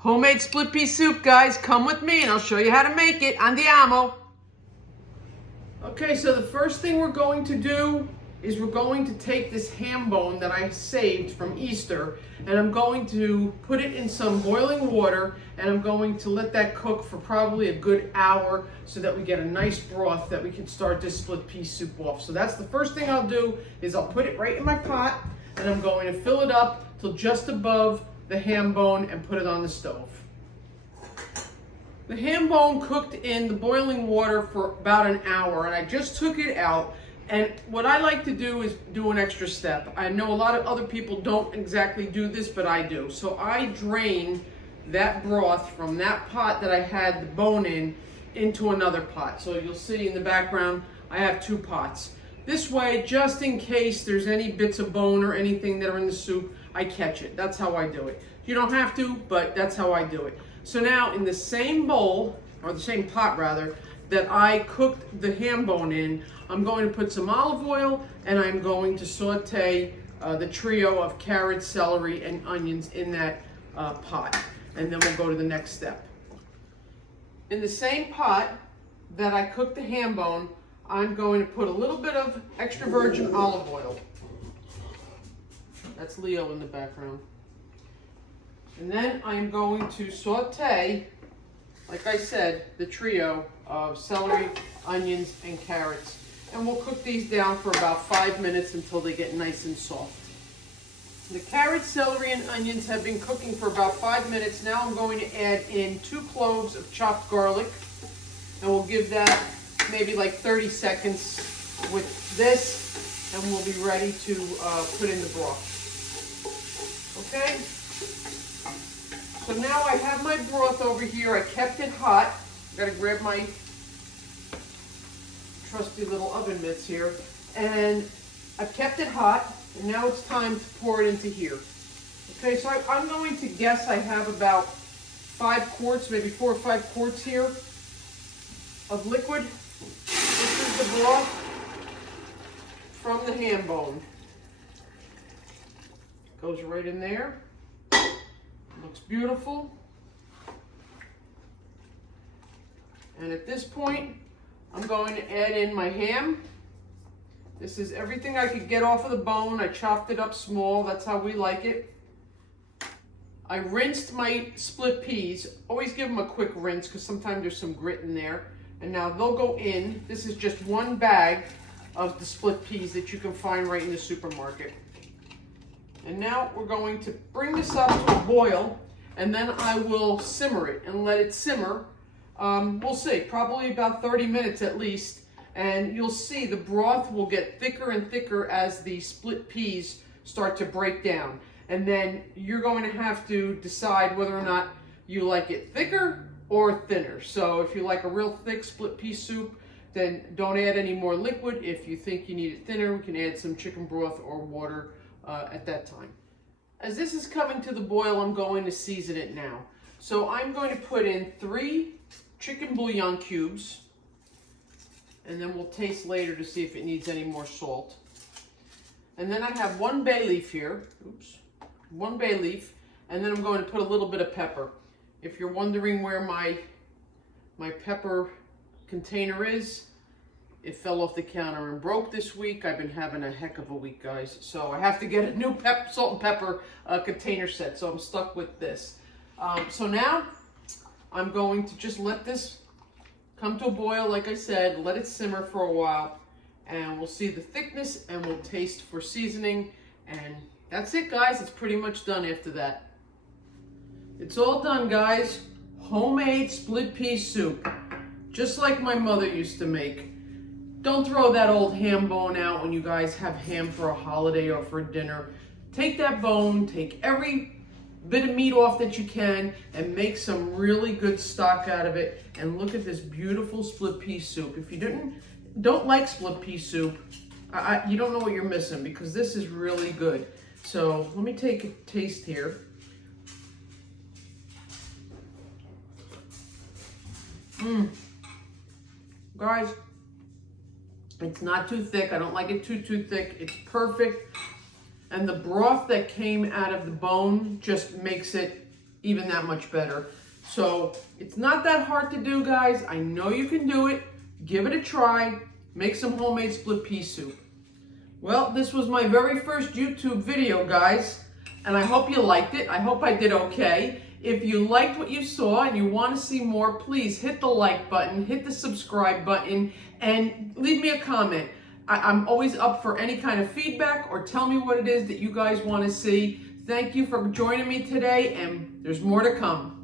Homemade split pea soup, guys. Come with me and I'll show you how to make it. Andiamo. Okay, so the first thing we're going to do is we're going to take this ham bone that I saved from Easter and I'm going to put it in some boiling water and I'm going to let that cook for probably a good hour so that we get a nice broth that we can start this split pea soup off. So that's the first thing I'll do is I'll put it right in my pot and I'm going to fill it up till just above the ham bone and put it on the stove. The ham bone cooked in the boiling water for about an hour and I just took it out. And what I like to do is do an extra step. I know a lot of other people don't exactly do this, but I do. So I drain that broth from that pot that I had the bone in into another pot. So you'll see in the background, I have two pots. This way, just in case there's any bits of bone or anything that are in the soup, I catch it. That's how I do it. You don't have to, but that's how I do it. So now in the same bowl, or the same pot rather, that I cooked the ham bone in, I'm going to put some olive oil and I'm going to saute the trio of carrots, celery, and onions in that pot. And then we'll go to the next step. In the same pot that I cooked the ham bone, I'm going to put a little bit of extra virgin olive oil. That's Leo in the background. And then I'm going to saute, like I said, the trio of celery, onions, and carrots. And we'll cook these down for about 5 minutes until they get nice and soft. The carrots, celery, and onions have been cooking for about 5 minutes. Now I'm going to add in 2 cloves of chopped garlic. And we'll give that maybe like 30 seconds with this. And we'll be ready to put in the broth. Okay? So now I have my broth over here. I kept it hot. Gotta grab my trusty little oven mitts here. And I've kept it hot. And now it's time to pour it into here. Okay, so I'm going to guess I have about 5 quarts, maybe 4 or 5 quarts here of liquid. This is the broth from the ham bone. Goes right in there. Looks beautiful. And at this point, I'm going to add in my ham. This is everything I could get off of the bone. I chopped it up small. That's how we like it. I rinsed my split peas. Always give them a quick rinse because sometimes there's some grit in there. And now they'll go in. This is just 1 bag of the split peas that you can find right in the supermarket. And now we're going to bring this up to a boil, and then I will simmer it and let it simmer. We'll see, probably about 30 minutes at least. And you'll see the broth will get thicker and thicker as the split peas start to break down. And then you're going to have to decide whether or not you like it thicker or thinner. So if you like a real thick split pea soup, then don't add any more liquid. If you think you need it thinner, we can add some chicken broth or water at that time. As this is coming to the boil, I'm going to season it now. So I'm going to put in 3 chicken bouillon cubes, and then we'll taste later to see if it needs any more salt. And then I have 1 bay leaf here, 1 bay leaf, and then I'm going to put a little bit of pepper. If you're wondering where my pepper container is, it fell off the counter and broke this week. I've been having a heck of a week, guys. So I have to get a new salt and pepper container set. So I'm stuck with this. So now I'm going to just let this come to a boil, like I said. Let it simmer for a while. And we'll see the thickness and we'll taste for seasoning. And that's it, guys. It's pretty much done after that. It's all done, guys. Homemade split pea soup. Just like my mother used to make. Don't throw that old ham bone out when you guys have ham for a holiday or for dinner. Take that bone, take every bit of meat off that you can, and make some really good stock out of it. And look at this beautiful split pea soup. If you don't like split pea soup, you don't know what you're missing because this is really good. So let me take a taste here. Guys, it's not too thick. I don't like it too thick. It's perfect. And the broth that came out of the bone just makes it even that much better. So it's not that hard to do, guys. I know you can do it. Give it a try. Make some homemade split pea soup. Well, this was my very first YouTube video, guys, and I hope you liked it. I hope I did okay. If you liked what you saw and you want to see more, please hit the like button, hit the subscribe button, and leave me a comment. I'm always up for any kind of feedback, or tell me what it is that you guys want to see. Thank you for joining me today, and there's more to come.